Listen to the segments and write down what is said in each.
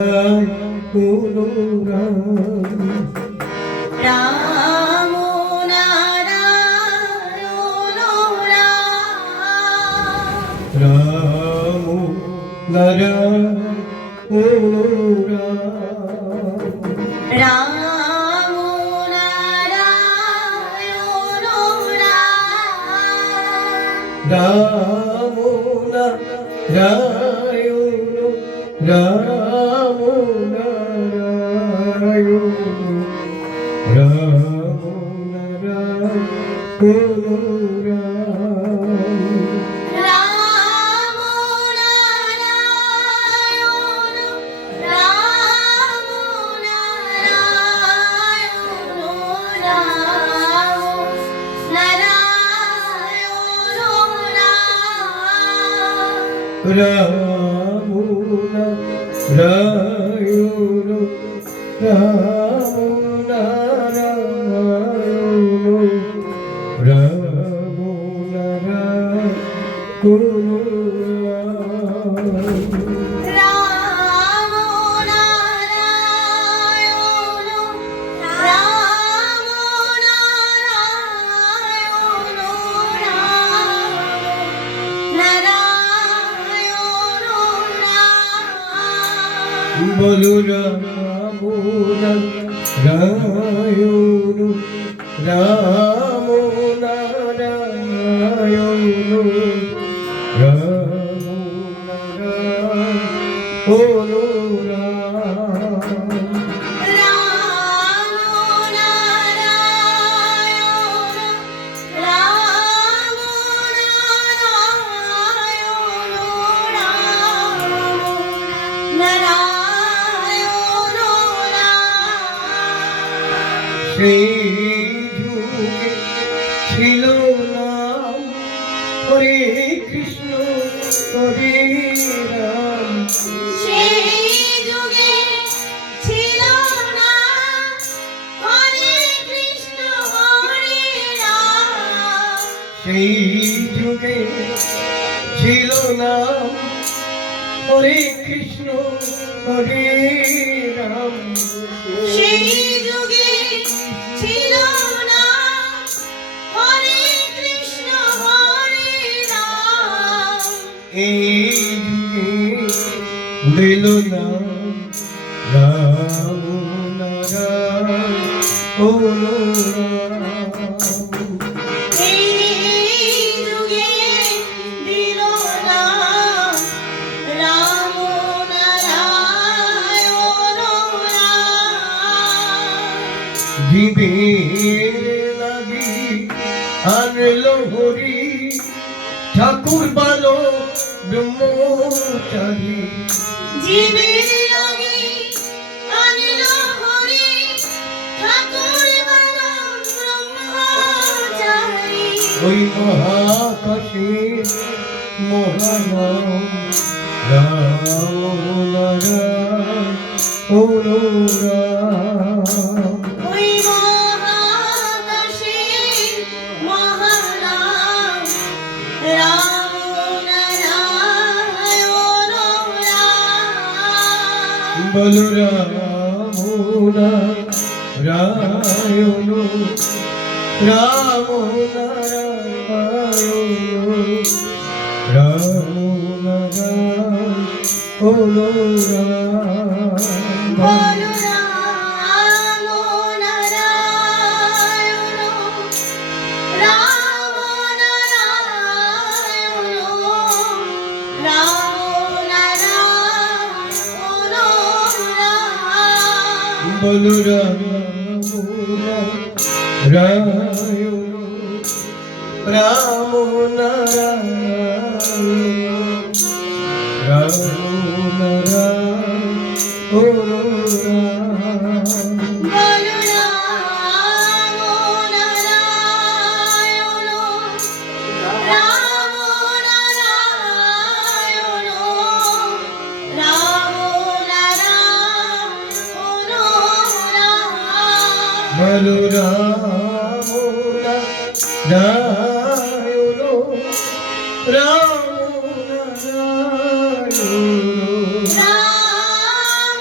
બોલો રામો નારાયણ રામો નારાયણ રામો નારાયણ બોલો ছিল নাম হরে কৃষ্ণ হরে রাম সেই যুগে ছিল নাম হরে কৃষ্ণ হরে রাম সেই যুগে ছিল নাম হরে কৃষ্ণ হরে রাম সেই যুগে ছিল নাম হরে কৃষ্ণ হরে রাম এই যুগে দিল নাম রাম নারায়ণ হলো রাম এই যুগে দিল নাম রাম নারায়ণ রাম জীবের লাগি আনলো হরি ঠাকুর বালো ব্রহ্মচারী জীবের লাগি আনলো হরি ঠাকুর বালো ব্রহ্মচারী ওই মহাকাশে মহানাম রাম নারায়ণ হলো রাম ওই মহাকাশে মহানাম রাম নারায়ণ রাম বলো রাম নারায়ণ রাম নারায়ণ রাম নারায়ণ হলো রাম বলো রাম নারায়ণ রাম নারায়ণ রাম নারায়ণ রাম বলো রাম নারায়ণ রাম নারায়ণ রাম নারায়ণ হলো রাম বলো রাম নারায়ণ রাম নারায়ণ রাম নারায়ণ রাম বলো রাম নারায়ণ রাম নারায়ণ রাম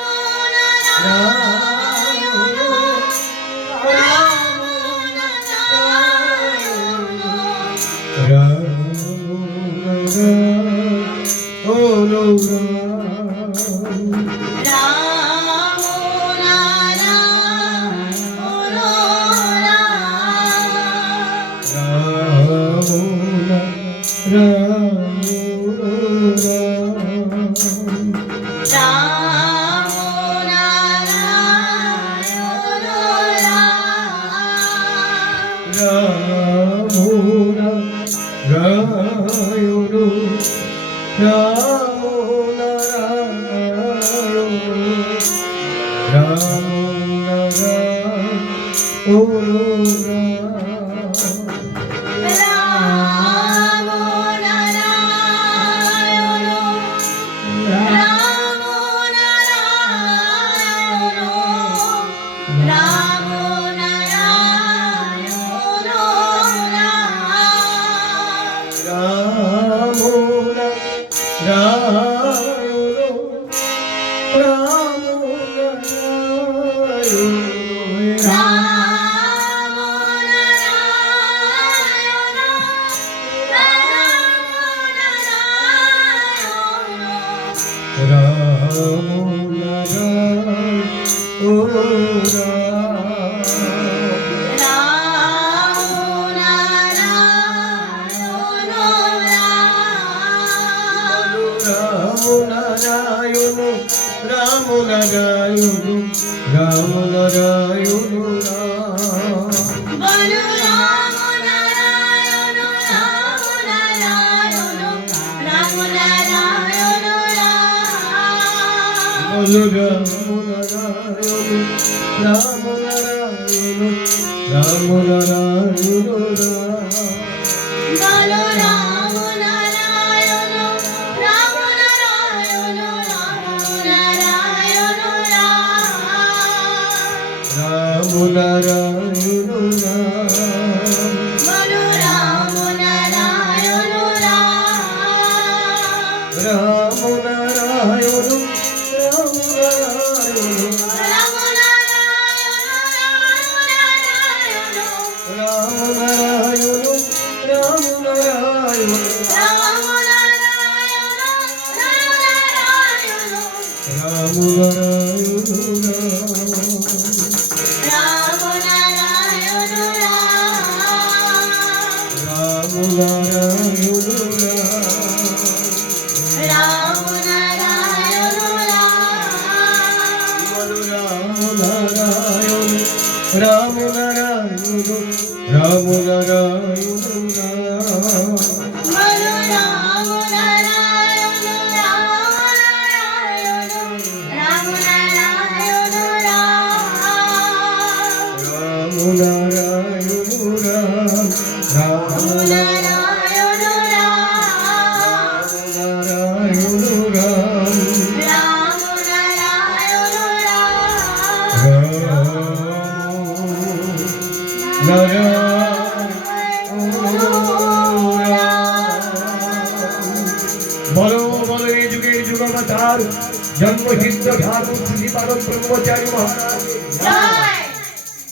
জন্মসিদ্ধ ঠাকুর শ্রীপালক ব্রহ্মচারী মহারাজ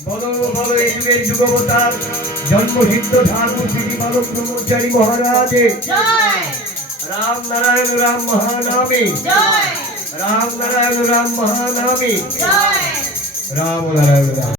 বলো বলো এই যুগের যুগবতার জন্মসিদ্ধ ঠাকুর শ্রীপালক ব্রহ্মচারী মহারাজ রাম নারায়ণ রাম মহানামে রাম নারায়ণ রাম মহানামে রাম নারায়ণ রাম